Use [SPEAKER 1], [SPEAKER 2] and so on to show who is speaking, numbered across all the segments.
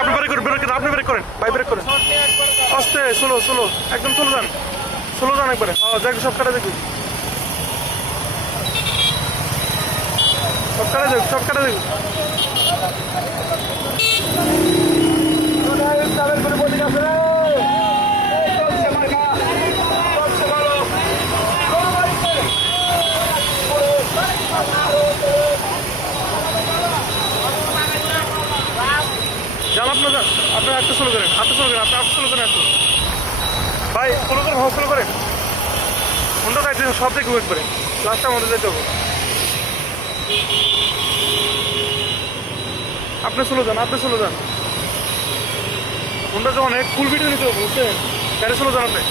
[SPEAKER 1] আপনি ব্রেক করেন ব্রেক করেন, আপনি ব্রেক করেন। ভাই ব্রেক করেন। আস্তে স্লো স্লো একদম স্লো যান। স্লো যান একবারে। হ্যাঁ যাক সব কাটা দেখুন সব কাটা দেখুন সব কাটা দেখুন যান আপনার যান আপনার একটু স্লো করেন হাতে স্লো করেন আপনি একটু স্লো করেন একটু। ভাই স্লো করেন হ্যাঁ স্লো করেন। হোন্ডা গাড়ি সব দেখে ওয়েট করে। লাস্টটা আমাদের যেতে হবে। আপনি স্লো যান, আপনি স্লো যান। হোন্ডা তো অনেক ফুল ভিডিও নিতে হবে, বুঝছেন? গাড়ি স্লো যান আপনি।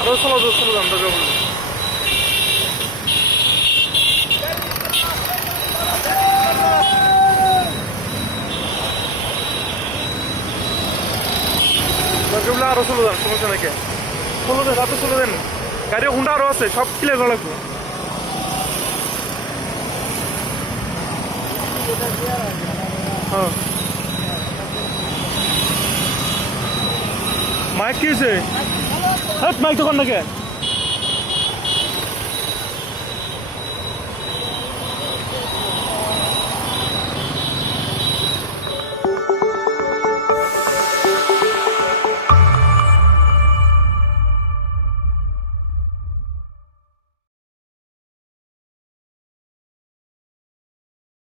[SPEAKER 1] আরও স্লো স্লো যান দরকার পড়লে। দরকার পড়লে আরও চলে যান, সমস্যা নাকি চলে দেন রাতে চলে দেন গাড়ি হুন্ডা আরও আছে, সব ক্লিয়ার করা লাগবে। হ্যাঁ। মাইক কি হয়েছে? হ্যাঁ মাইক দোকান নাকি